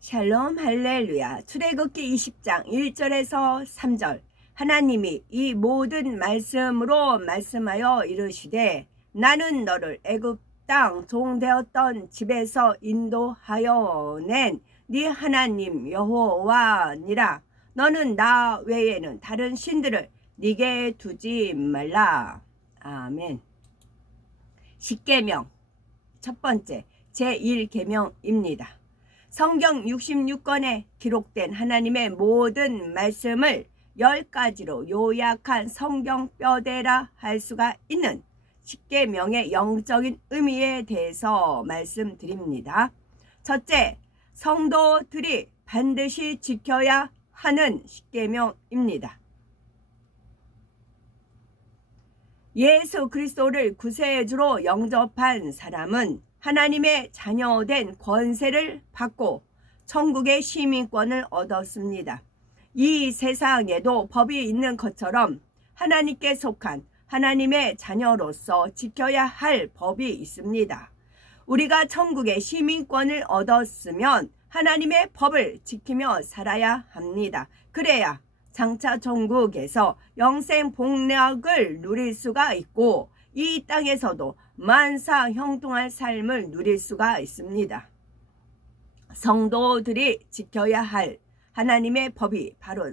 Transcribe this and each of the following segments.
샬롬 할렐루야. 출애굽기 20장 1절에서 3절. 하나님이 이 모든 말씀으로 말씀하여 이르시되 나는 너를 애굽 땅 종되었던 집에서 인도하여 낸 네 하나님 여호와니라. 너는 나 외에는 다른 신들을 네게 두지 말라. 아멘. 십계명 첫 번째 제1계명입니다. 성경 66권에 기록된 하나님의 모든 말씀을 10가지로 요약한 성경 뼈대라 할 수가 있는 십계명의 영적인 의미에 대해서 말씀드립니다. 첫째, 성도들이 반드시 지켜야 하는 십계명입니다. 예수 그리스도를 구세주로 영접한 사람은 하나님의 자녀된 권세를 받고 천국의 시민권을 얻었습니다. 이 세상에도 법이 있는 것처럼 하나님께 속한 하나님의 자녀로서 지켜야 할 법이 있습니다. 우리가 천국의 시민권을 얻었으면 하나님의 법을 지키며 살아야 합니다. 그래야 장차 천국에서 영생 복락을 누릴 수가 있고 이 땅에서도 만사 형통할 삶을 누릴 수가 있습니다. 성도들이 지켜야 할 하나님의 법이 바로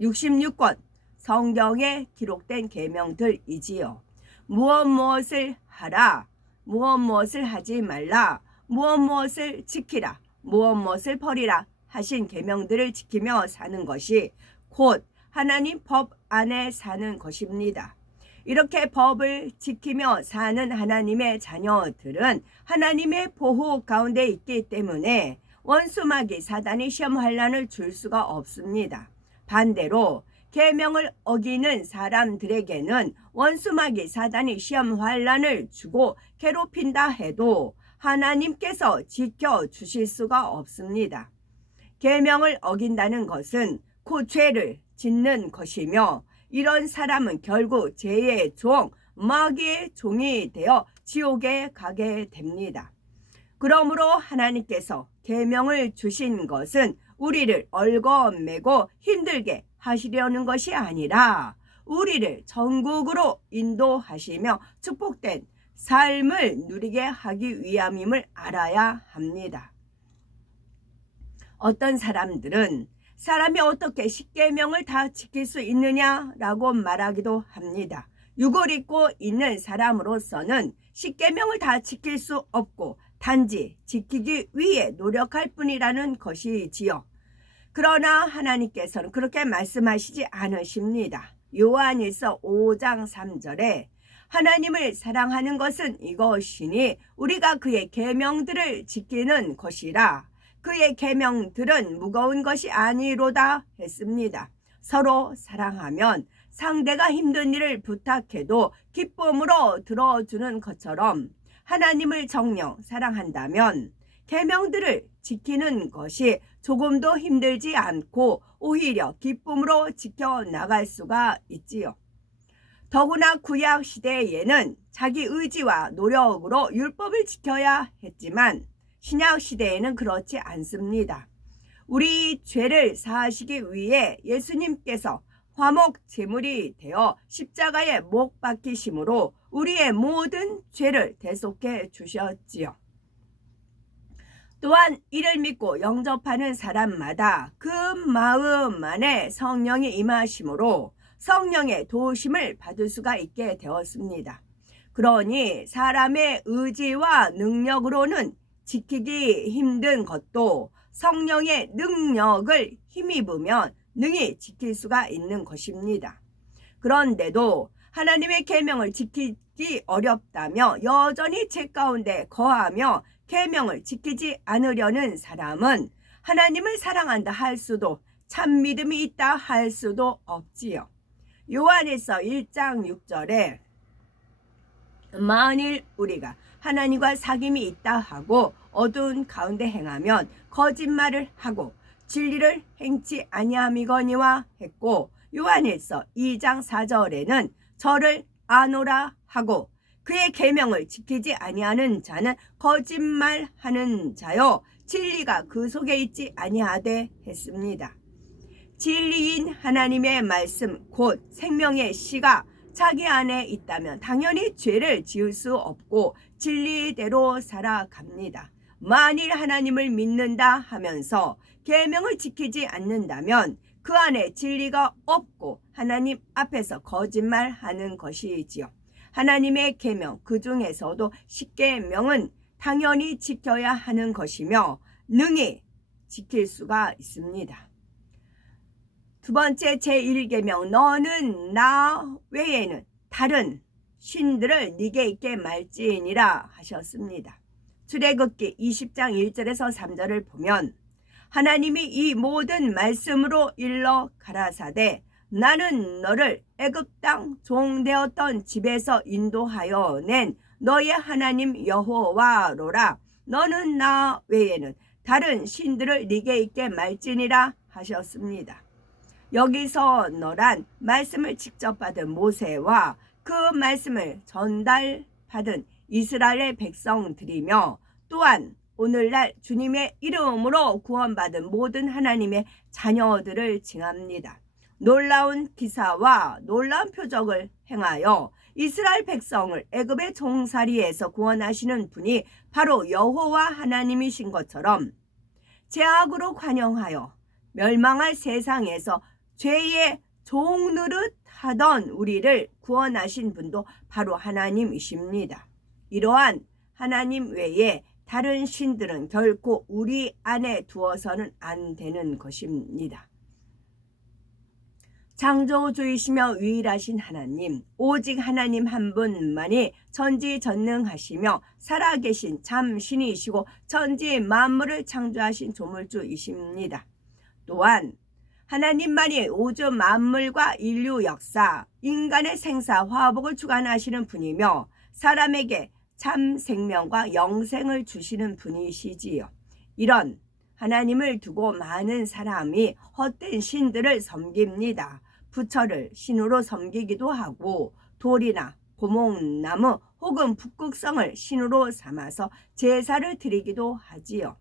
66권 성경에 기록된 계명들이지요. 무엇을 하라, 무엇을 하지 말라, 무엇을 지키라, 무엇을 버리라 하신 계명들을 지키며 사는 것이 곧 하나님 법 안에 사는 것입니다. 이렇게 법을 지키며 사는 하나님의 자녀들은 하나님의 보호 가운데 있기 때문에 원수마귀 사단이 시험 환난을 줄 수가 없습니다. 반대로 계명을 어기는 사람들에게는 원수마귀 사단이 시험 환난을 주고 괴롭힌다 해도 하나님께서 지켜주실 수가 없습니다. 계명을 어긴다는 것은 그 죄를 짓는 것이며 이런 사람은 결국 죄의 종, 마귀의 종이 되어 지옥에 가게 됩니다. 그러므로 하나님께서 계명을 주신 것은 우리를 얽어매고 힘들게 하시려는 것이 아니라 우리를 천국으로 인도하시며 축복된 삶을 누리게 하기 위함임을 알아야 합니다. 어떤 사람들은 사람이 어떻게 십계명을 다 지킬 수 있느냐라고 말하기도 합니다. 육을 입고 있는 사람으로서는 십계명을 다 지킬 수 없고 단지 지키기 위해 노력할 뿐이라는 것이지요. 그러나 하나님께서는 그렇게 말씀하시지 않으십니다. 요한일서 5장 3절에 하나님을 사랑하는 것은 이것이니 우리가 그의 계명들을 지키는 것이라. 그의 계명들은 무거운 것이 아니로다 했습니다. 서로 사랑하면 상대가 힘든 일을 부탁해도 기쁨으로 들어주는 것처럼 하나님을 정녕 사랑한다면 계명들을 지키는 것이 조금도 힘들지 않고 오히려 기쁨으로 지켜나갈 수가 있지요. 더구나 구약 시대에는 자기 의지와 노력으로 율법을 지켜야 했지만 신약 시대에는 그렇지 않습니다. 우리 죄를 사하시기 위해 예수님께서 화목 제물이 되어 십자가에 못 박히심으로 우리의 모든 죄를 대속해 주셨지요. 또한 이를 믿고 영접하는 사람마다 그 마음 안에 성령이 임하심으로 성령의 도우심을 받을 수가 있게 되었습니다. 그러니 사람의 의지와 능력으로는 지키기 힘든 것도 성령의 능력을 힘입으면 능히 지킬 수가 있는 것입니다. 그런데도 하나님의 계명을 지키기 어렵다며 여전히 죄 가운데 거하며 계명을 지키지 않으려는 사람은 하나님을 사랑한다 할 수도 참 믿음이 있다 할 수도 없지요. 요한일서 1장 6절에 만일 우리가 하나님과 사귐이 있다 하고 어두운 가운데 행하면 거짓말을 하고 진리를 행치 아니함이거니와 했고 요한일서 2장 4절에는 저를 아노라 하고 그의 계명을 지키지 아니하는 자는 거짓말하는 자요 진리가 그 속에 있지 아니하되 했습니다. 진리인 하나님의 말씀 곧 생명의 씨가 자기 안에 있다면 당연히 죄를 지을 수 없고 진리대로 살아갑니다. 만일 하나님을 믿는다 하면서 계명을 지키지 않는다면 그 안에 진리가 없고 하나님 앞에서 거짓말하는 것이지요. 하나님의 계명 그 중에서도 10계명은 당연히 지켜야 하는 것이며 능히 지킬 수가 있습니다. 두 번째 제1계명 너는 나 외에는 다른 신들을 네게 있게 말지니라 하셨습니다. 출애굽기 20장 1절에서 3절을 보면 하나님이 이 모든 말씀으로 일러 가라사대 나는 너를 애굽 땅 종되었던 집에서 인도하여 낸 너의 하나님 여호와로라. 너는 나 외에는 다른 신들을 네게 있게 말지니라 하셨습니다. 여기서 너란 말씀을 직접 받은 모세와 그 말씀을 전달받은 이스라엘 백성들이며 또한 오늘날 주님의 이름으로 구원받은 모든 하나님의 자녀들을 칭합니다. 놀라운 기사와 놀라운 표적을 행하여 이스라엘 백성을 애굽의 종살이에서 구원하시는 분이 바로 여호와 하나님이신 것처럼 죄악으로 관영하여 멸망할 세상에서 죄의 종노릇 하던 우리를 구원하신 분도 바로 하나님이십니다. 이러한 하나님 외에 다른 신들은 결코 우리 안에 두어서는 안 되는 것입니다. 창조주이시며 유일하신 하나님, 오직 하나님 한 분만이 전지전능하시며 살아계신 참 신이시고 천지 만물을 창조하신 조물주이십니다. 또한 하나님만이 우주 만물과 인류 역사, 인간의 생사, 화복을 주관하시는 분이며 사람에게 참 생명과 영생을 주시는 분이시지요. 이런 하나님을 두고 많은 사람이 헛된 신들을 섬깁니다. 부처를 신으로 섬기기도 하고 돌이나 고목나무 혹은 북극성을 신으로 삼아서 제사를 드리기도 하지요.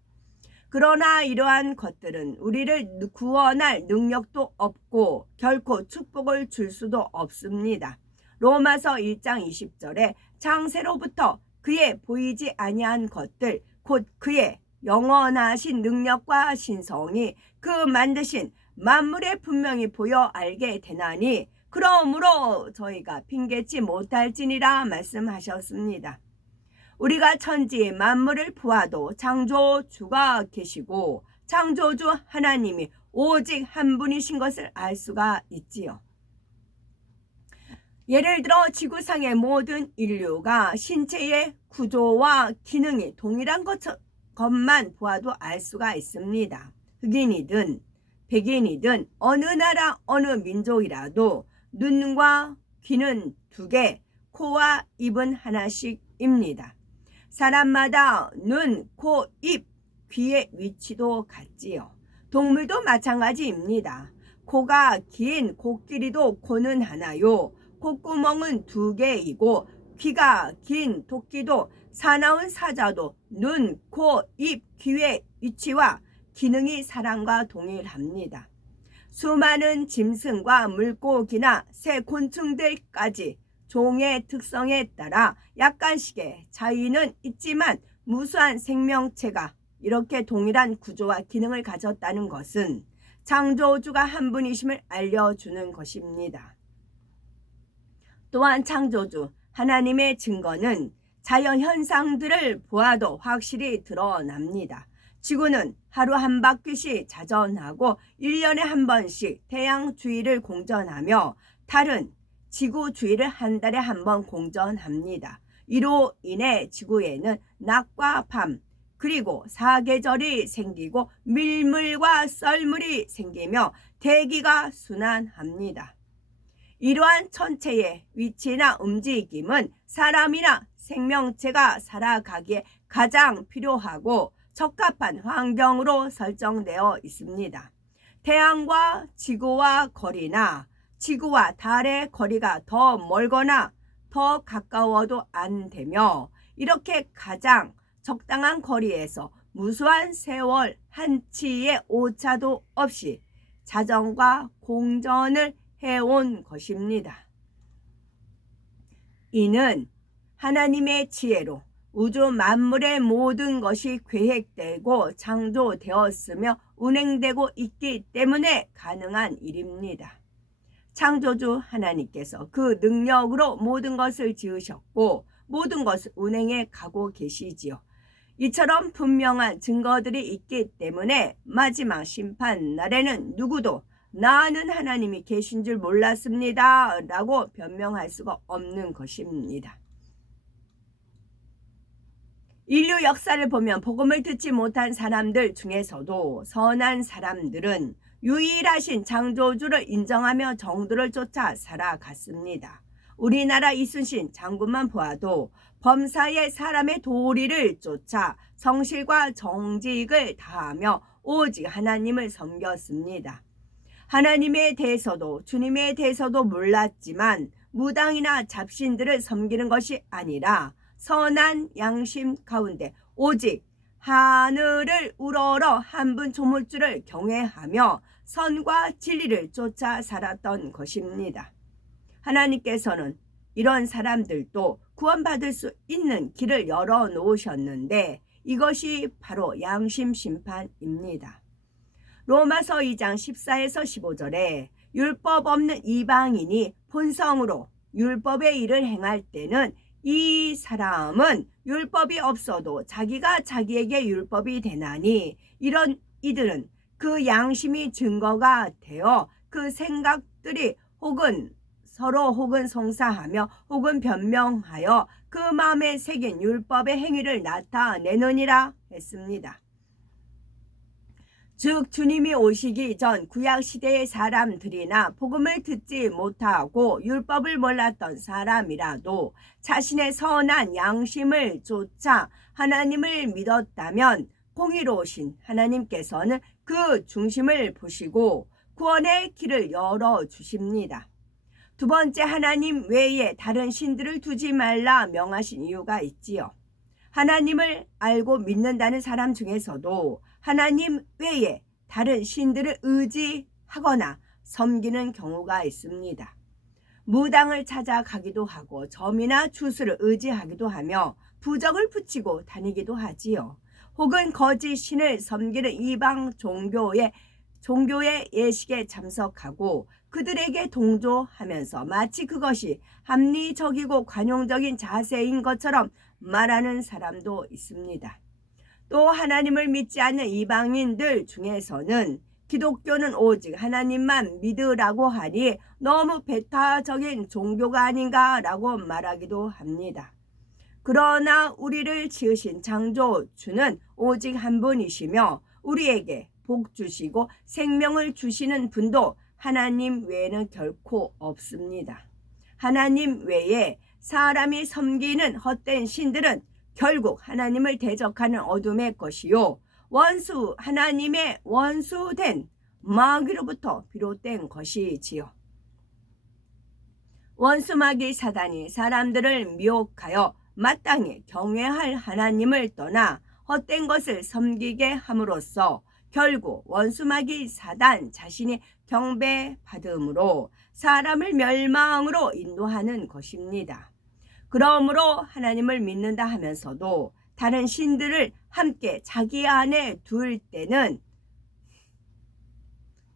그러나 이러한 것들은 우리를 구원할 능력도 없고 결코 축복을 줄 수도 없습니다. 로마서 1장 20절에 창세로부터 그의 보이지 아니한 것들 곧 그의 영원하신 능력과 신성이 그 만드신 만물에 분명히 보여 알게 되나니 그러므로 저희가 핑계치 못할지니라 말씀하셨습니다. 우리가 천지 만물을 보아도 창조주가 계시고 창조주 하나님이 오직 한 분이신 것을 알 수가 있지요. 예를 들어 지구상의 모든 인류가 신체의 구조와 기능이 동일한 것만 보아도 알 수가 있습니다. 흑인이든 백인이든 어느 나라 어느 민족이라도 눈과 귀는 2개, 코와 입은 하나씩입니다. 사람마다 눈, 코, 입, 귀의 위치도 같지요. 동물도 마찬가지입니다. 코가 긴 코끼리도 코는 하나요. 콧구멍은 2개이고 귀가 긴 토끼도 사나운 사자도 눈, 코, 입, 귀의 위치와 기능이 사람과 동일합니다. 수많은 짐승과 물고기나 새 곤충들까지 종의 특성에 따라 약간씩의 차이는 있지만 무수한 생명체가 이렇게 동일한 구조와 기능을 가졌다는 것은 창조주가 한 분이심을 알려주는 것입니다. 또한 창조주 하나님의 증거는 자연 현상들을 보아도 확실히 드러납니다. 지구는 하루 한 바퀴씩 자전하고 1년에 한 번씩 태양 주위를 공전하며 달은 지구 주위를 한 달에 한 번 공전합니다. 이로 인해 지구에는 낮과 밤 그리고 사계절이 생기고 밀물과 썰물이 생기며 대기가 순환합니다. 이러한 천체의 위치나 움직임은 사람이나 생명체가 살아가기에 가장 필요하고 적합한 환경으로 설정되어 있습니다. 태양과 지구와 거리나 지구와 달의 거리가 더 멀거나 더 가까워도 안 되며 이렇게 가장 적당한 거리에서 무수한 세월 한치의 오차도 없이 자정과 공전을 해온 것입니다. 이는 하나님의 지혜로 우주 만물의 모든 것이 계획되고 창조되었으며 운행되고 있기 때문에 가능한 일입니다. 창조주 하나님께서 그 능력으로 모든 것을 지으셨고 모든 것을 운행해 가고 계시지요. 이처럼 분명한 증거들이 있기 때문에 마지막 심판 날에는 누구도 나는 하나님이 계신 줄 몰랐습니다 라고 변명할 수가 없는 것입니다. 인류 역사를 보면 복음을 듣지 못한 사람들 중에서도 선한 사람들은 유일하신 창조주를 인정하며 정도를 쫓아 살아갔습니다. 우리나라 이순신 장군만 보아도 범사의 사람의 도리를 쫓아 성실과 정직을 다하며 오직 하나님을 섬겼습니다. 하나님에 대해서도 주님에 대해서도 몰랐지만 무당이나 잡신들을 섬기는 것이 아니라 선한 양심 가운데 오직 하늘을 우러러 한 분 조물주를 경외하며 선과 진리를 쫓아 살았던 것입니다. 하나님께서는 이런 사람들도 구원받을 수 있는 길을 열어놓으셨는데 이것이 바로 양심 심판입니다. 로마서 2장 14에서 15절에 율법 없는 이방인이 본성으로 율법의 일을 행할 때는 이 사람은 율법이 없어도 자기가 자기에게 율법이 되나니 이런 이들은 그 양심이 증거가 되어 그 생각들이 혹은 서로 혹은 송사하며 혹은 변명하여 그 마음에 새긴 율법의 행위를 나타내느니라 했습니다. 즉 주님이 오시기 전 구약시대의 사람들이나 복음을 듣지 못하고 율법을 몰랐던 사람이라도 자신의 선한 양심을 쫓아 하나님을 믿었다면 공의로우신 하나님께서는 그 중심을 보시고 구원의 길을 열어주십니다. 두 번째, 하나님 외에 다른 신들을 두지 말라 명하신 이유가 있지요. 하나님을 알고 믿는다는 사람 중에서도 하나님 외에 다른 신들을 의지하거나 섬기는 경우가 있습니다. 무당을 찾아가기도 하고 점이나 주수를 의지하기도 하며 부적을 붙이고 다니기도 하지요. 혹은 거짓 신을 섬기는 이방 종교의 예식에 참석하고 그들에게 동조하면서 마치 그것이 합리적이고 관용적인 자세인 것처럼 말하는 사람도 있습니다. 또 하나님을 믿지 않는 이방인들 중에서는 기독교는 오직 하나님만 믿으라고 하니 너무 배타적인 종교가 아닌가라고 말하기도 합니다. 그러나 우리를 지으신 창조주는 오직 한 분이시며 우리에게 복 주시고 생명을 주시는 분도 하나님 외에는 결코 없습니다. 하나님 외에 사람이 섬기는 헛된 신들은 결국 하나님을 대적하는 어둠의 것이요 하나님의 원수된 마귀로부터 비롯된 것이지요. 원수 마귀 사단이 사람들을 미혹하여 마땅히 경외할 하나님을 떠나 헛된 것을 섬기게 함으로써 결국 원수 마귀 사단 자신이 경배받음으로 사람을 멸망으로 인도하는 것입니다. 그러므로 하나님을 믿는다 하면서도 다른 신들을 함께 자기 안에 둘 때는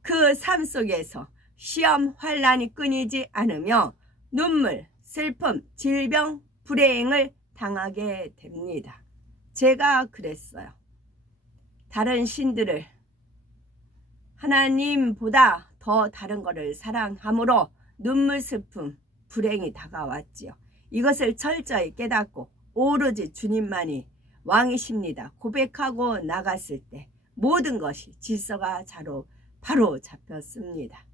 그 삶 속에서 시험, 환난이 끊이지 않으며 눈물, 슬픔, 질병, 불행을 당하게 됩니다. 제가 그랬어요. 다른 신들을 하나님보다 더 다른 것을 사랑함으로 눈물, 슬픔, 불행이 다가왔지요. 이것을 철저히 깨닫고 오로지 주님만이 왕이십니다 고백하고 나갔을 때 모든 것이 질서가 바로 잡혔습니다.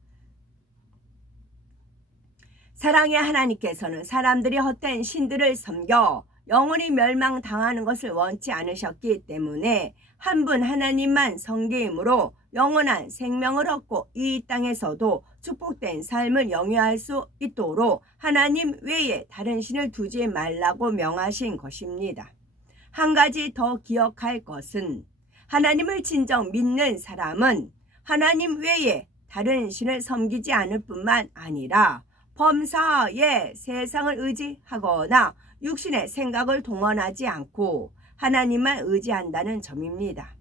사랑의 하나님께서는 사람들이 헛된 신들을 섬겨 영원히 멸망당하는 것을 원치 않으셨기 때문에 한 분 하나님만 섬김으로 영원한 생명을 얻고 이 땅에서도 축복된 삶을 영위할 수 있도록 하나님 외에 다른 신을 두지 말라고 명하신 것입니다. 한 가지 더 기억할 것은 하나님을 진정 믿는 사람은 하나님 외에 다른 신을 섬기지 않을 뿐만 아니라 범사에 세상을 의지하거나 육신의 생각을 동원하지 않고 하나님만 의지한다는 점입니다.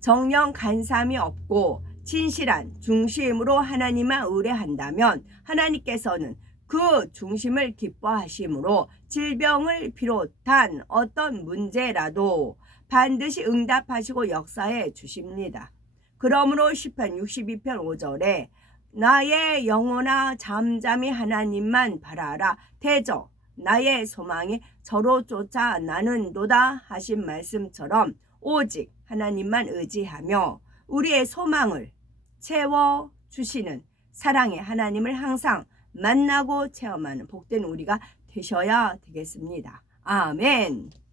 정령 간삼이 없고 진실한 중심으로 하나님만 의뢰한다면 하나님께서는 그 중심을 기뻐하심으로 질병을 비롯한 어떤 문제라도 반드시 응답하시고 역사해 주십니다. 그러므로 시편 62편 5절에 나의 영혼아 잠잠히 하나님만 바라라 대저 나의 소망이 저로 쫓아 나는도다 하신 말씀처럼 오직 하나님만 의지하며 우리의 소망을 채워주시는 사랑의 하나님을 항상 만나고 체험하는 복된 우리가 되셔야 되겠습니다. 아멘.